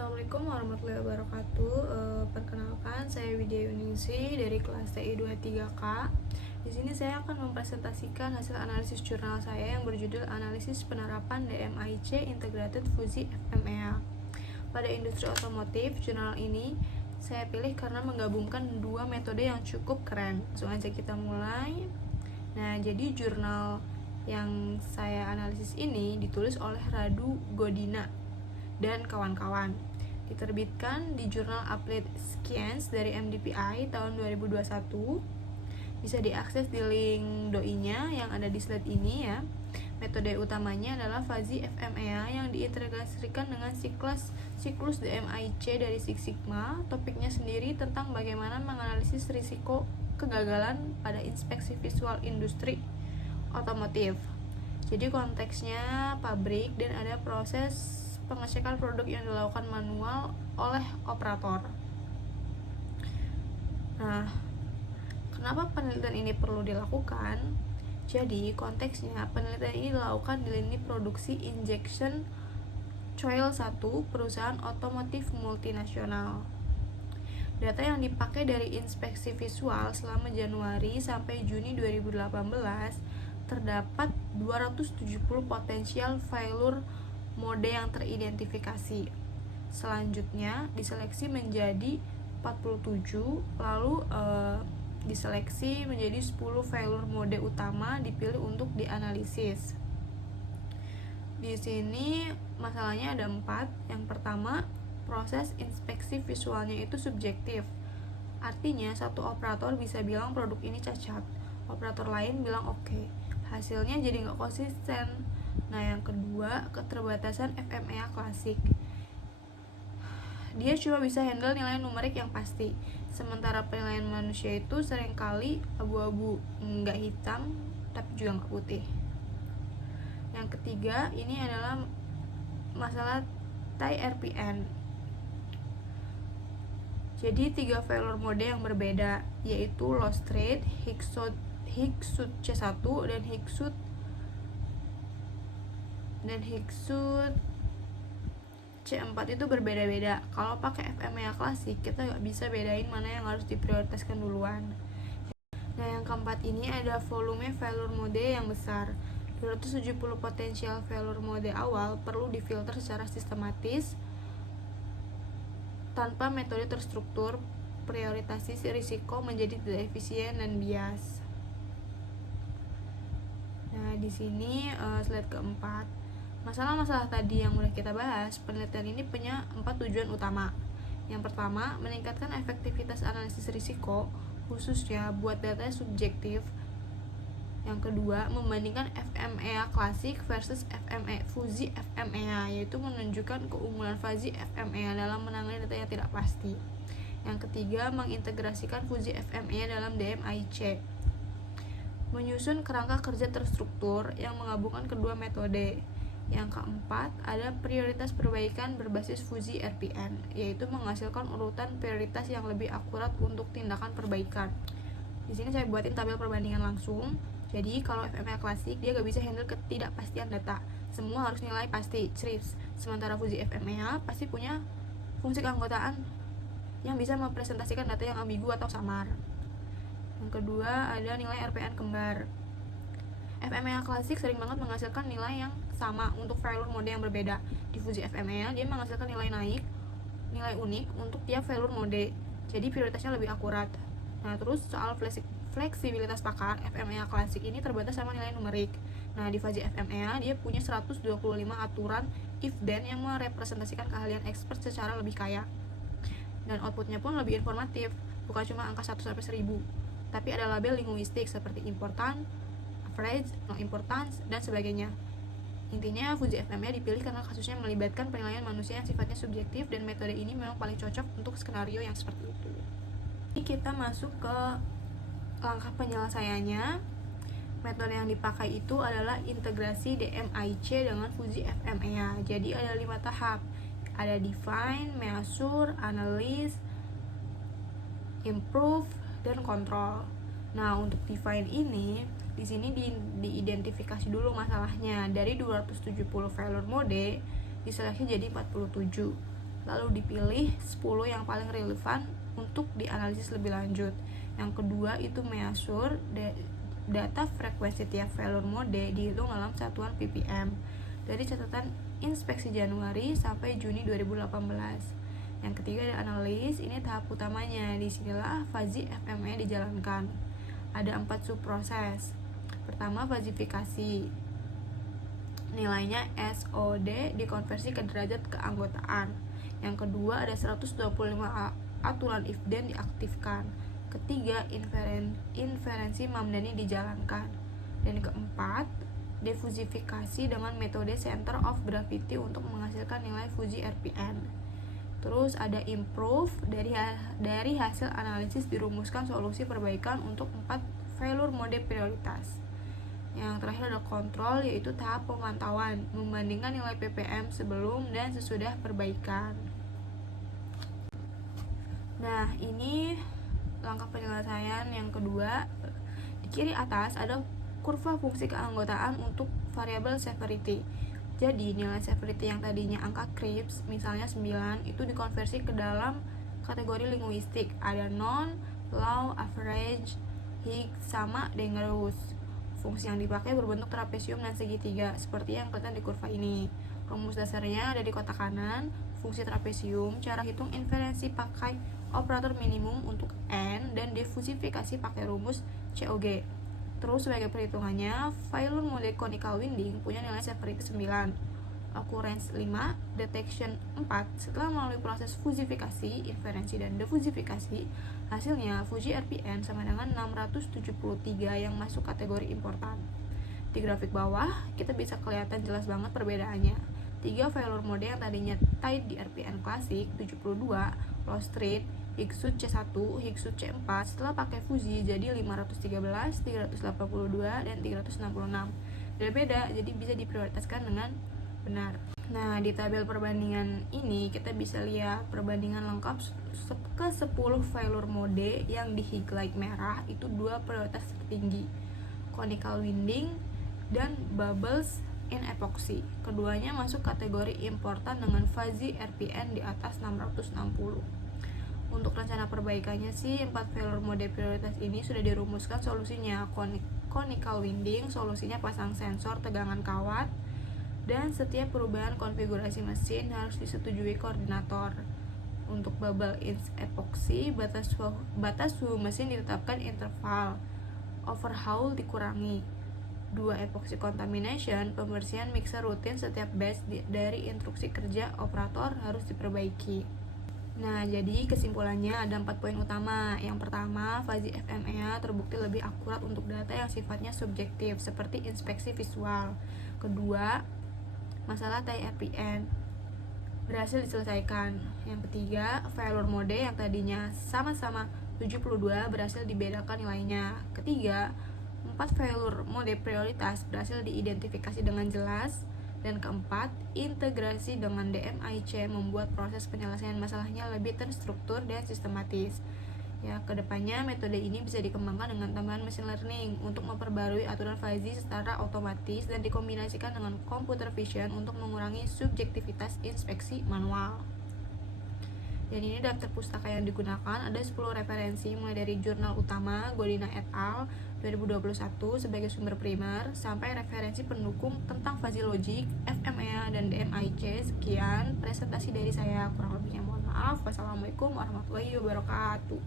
Assalamualaikum warahmatullahi wabarakatuh. Perkenalkan, saya Widya Yuningsi dari kelas TI 23K. Di sini saya akan mempresentasikan hasil analisis jurnal saya yang berjudul Analisis Penerapan DMIC Integrated Fuzi FMEA pada industri otomotif. Jurnal ini saya pilih karena menggabungkan dua metode yang cukup keren. Langsung aja kita mulai. Nah, jadi jurnal yang saya analisis ini ditulis oleh Radu Godina dan kawan-kawan. Diterbitkan di jurnal Applied Science dari MDPI tahun 2021. Bisa diakses di link doi-nya yang ada di slide ini ya. Metode utamanya adalah Fuzi FMEA yang diintegrasikan dengan siklus DMIC dari Six Sigma. Topiknya sendiri tentang bagaimana menganalisis risiko kegagalan pada inspeksi visual industri otomotif. Jadi konteksnya pabrik dan ada proses pengecekan produk yang dilakukan manual oleh operator. Nah, kenapa penelitian ini perlu dilakukan? Jadi, konteksnya penelitian ini dilakukan di lini produksi injection coil 1 perusahaan otomotif multinasional. Data yang dipakai dari inspeksi visual selama Januari sampai Juni 2018 terdapat 270 potensial failure mode yang teridentifikasi. Selanjutnya diseleksi menjadi 47, lalu diseleksi menjadi 10 failure mode utama dipilih untuk dianalisis. Di sini masalahnya ada 4. Yang pertama, proses inspeksi visualnya itu subjektif. Artinya satu operator bisa bilang produk ini cacat, operator lain bilang oke. Hasilnya jadi nggak konsisten. Nah, yang kedua, keterbatasan FMEA klasik. Dia cuma bisa handle nilai numerik yang pasti, sementara penilaian manusia itu seringkali abu-abu, nggak hitam tapi juga nggak putih. Yang ketiga, ini adalah masalah tie RPN. Jadi 3 failure mode yang berbeda, yaitu loss rate, Higgsud C1 dan Higgsud C4 itu berbeda-beda. Kalau pakai FMEA klasik, kita nggak bisa bedain mana yang harus diprioritaskan duluan. Nah, yang keempat ini ada volume failure mode yang besar. 270 potensial failure mode awal perlu difilter secara sistematis tanpa metode terstruktur. Prioritasi risiko menjadi tidak efisien dan bias. Nah, di sini slide keempat. Masalah-masalah tadi yang udah kita bahas, penelitian ini punya 4 tujuan utama. Yang pertama, meningkatkan efektivitas analisis risiko, khususnya buat data subjektif. Yang kedua, membandingkan FMEA klasik versus Fuzi FMEA, yaitu menunjukkan keunggulan Fuzi FMEA dalam menangani data yang tidak pasti. Yang ketiga, mengintegrasikan Fuzi FMEA dalam DMIC. Menyusun kerangka kerja terstruktur yang menggabungkan kedua metode. Yang keempat, ada prioritas perbaikan berbasis Fuzi RPN, yaitu menghasilkan urutan prioritas yang lebih akurat untuk tindakan perbaikan. Di sini saya buatin tabel perbandingan langsung. Jadi kalau FMEA klasik dia gak bisa handle ketidakpastian data, semua harus nilai pasti, CRIPS. Sementara Fuzi FMEA pasti punya fungsi keanggotaan yang bisa mempresentasikan data yang ambigu atau samar. Yang kedua, ada nilai RPN kembar. FMEA klasik sering banget menghasilkan nilai yang sama untuk failure mode yang berbeda. Di Fuzi FMEA dia menghasilkan nilai unik untuk tiap failure mode. Jadi prioritasnya lebih akurat. Nah, terus soal fleksibilitas pakar, FMEA klasik ini terbatas sama nilai numerik. Nah, di Fuzi FMEA dia punya 125 aturan if then yang merepresentasikan keahlian expert secara lebih kaya. Dan outputnya pun lebih informatif, bukan cuma angka 1-1000, tapi ada label linguistik seperti important, average, no importance, dan sebagainya. Intinya Fuzi FMEA dipilih karena kasusnya melibatkan penilaian manusia yang sifatnya subjektif, dan metode ini memang paling cocok untuk skenario yang seperti itu. Ini kita masuk ke langkah penyelesaiannya. Metode yang dipakai itu adalah integrasi DMIC dengan Fuzi FMEA. Jadi ada 5 tahap. Ada define, measure, analyze, improve, dan control. Nah, untuk define ini di sini diidentifikasi dulu masalahnya. Dari 270 failure mode diseleksi jadi 47. lalu dipilih 10 yang paling relevan untuk dianalisis lebih lanjut. Yang kedua itu measure data frekuensi tiap failure mode dihitung dalam satuan ppm dari catatan inspeksi Januari sampai Juni 2018. Yang ketiga ada analis, ini tahap utamanya. Disinilah fuzzy FME dijalankan. Ada 4 subproses. Pertama, fazifikasi. Nilainya SOD dikonversi ke derajat keanggotaan. Yang kedua ada 125 aturan if then diaktifkan. Ketiga, inferensi Mamdani dijalankan. Dan keempat, defusifikasi dengan metode center of gravity untuk menghasilkan nilai Fuji RPN. Terus ada improve, dari hasil analisis dirumuskan solusi perbaikan untuk 4 failure mode prioritas. Yang terakhir ada kontrol, yaitu tahap pemantauan, membandingkan nilai ppm sebelum dan sesudah perbaikan. Nah, ini langkah penyelesaian yang kedua. Di kiri atas ada kurva fungsi keanggotaan untuk variabel severity. Jadi nilai severity yang tadinya angka Kripps misalnya 9 itu dikonversi ke dalam kategori linguistik. Ada non, low, average, Higgs, sama dangerous. Fungsi yang dipakai berbentuk trapesium dan segitiga seperti yang kelihatan di kurva ini. Rumus dasarnya ada di kotak kanan. Fungsi trapesium, cara hitung inferensi pakai operator minimum untuk n dan defusifikasi pakai rumus COG. Terus sebagai perhitungannya, failure mode conical winding punya nilai severity 9, occurrence 5, detection 4. Setelah melalui proses fusifikasi, inferensi, dan defusifikasi, hasilnya Fuji RPN sama dengan 673 yang masuk kategori important. Di grafik bawah, kita bisa kelihatan jelas banget perbedaannya. 3 failure mode yang tadinya tight di RPN klasik 72, low street, Higgsut C1, Higgsut C4 setelah pakai Fuji jadi 513, 382, dan 366. Beda-beda, jadi bisa diprioritaskan dengan benar. Nah, di tabel perbandingan ini kita bisa lihat perbandingan lengkap ke 10 failure mode yang di highlight merah itu 2 prioritas tertinggi, conical winding dan bubbles in epoxy. Keduanya masuk kategori important dengan fuzzy RPN di atas 660. Untuk rencana perbaikannya sih, 4 failure mode prioritas ini sudah dirumuskan solusinya. Conical winding, solusinya pasang sensor tegangan kawat, dan setiap perubahan konfigurasi mesin harus disetujui koordinator. Untuk bubble in epoxy, batas suhu mesin ditetapkan interval, overhaul dikurangi. 2 epoxy contamination, pembersihan mixer rutin setiap batch dari instruksi kerja operator harus diperbaiki. Nah, jadi kesimpulannya ada 4 poin utama. Yang pertama, fuzzy FMEA terbukti lebih akurat untuk data yang sifatnya subjektif, seperti inspeksi visual. Kedua, masalah TIRPN berhasil diselesaikan. Yang ketiga, failure mode yang tadinya sama-sama 72 berhasil dibedakan nilainya. Ketiga, 4 failure mode prioritas berhasil diidentifikasi dengan jelas. Dan keempat, integrasi dengan DMIC membuat proses penyelesaian masalahnya lebih terstruktur dan sistematis. Ya, kedepannya metode ini bisa dikembangkan dengan tambahan machine learning untuk memperbarui aturan fuzzy secara otomatis dan dikombinasikan dengan computer vision untuk mengurangi subjektivitas inspeksi manual. Dan ini daftar pustaka yang digunakan, ada 10 referensi mulai dari jurnal utama Godina et al. 2021 sebagai sumber primer sampai referensi pendukung tentang fuzzy logic, FMEA, dan DMIC. Sekian presentasi dari saya, kurang lebihnya mohon maaf. Wassalamualaikum warahmatullahi wabarakatuh.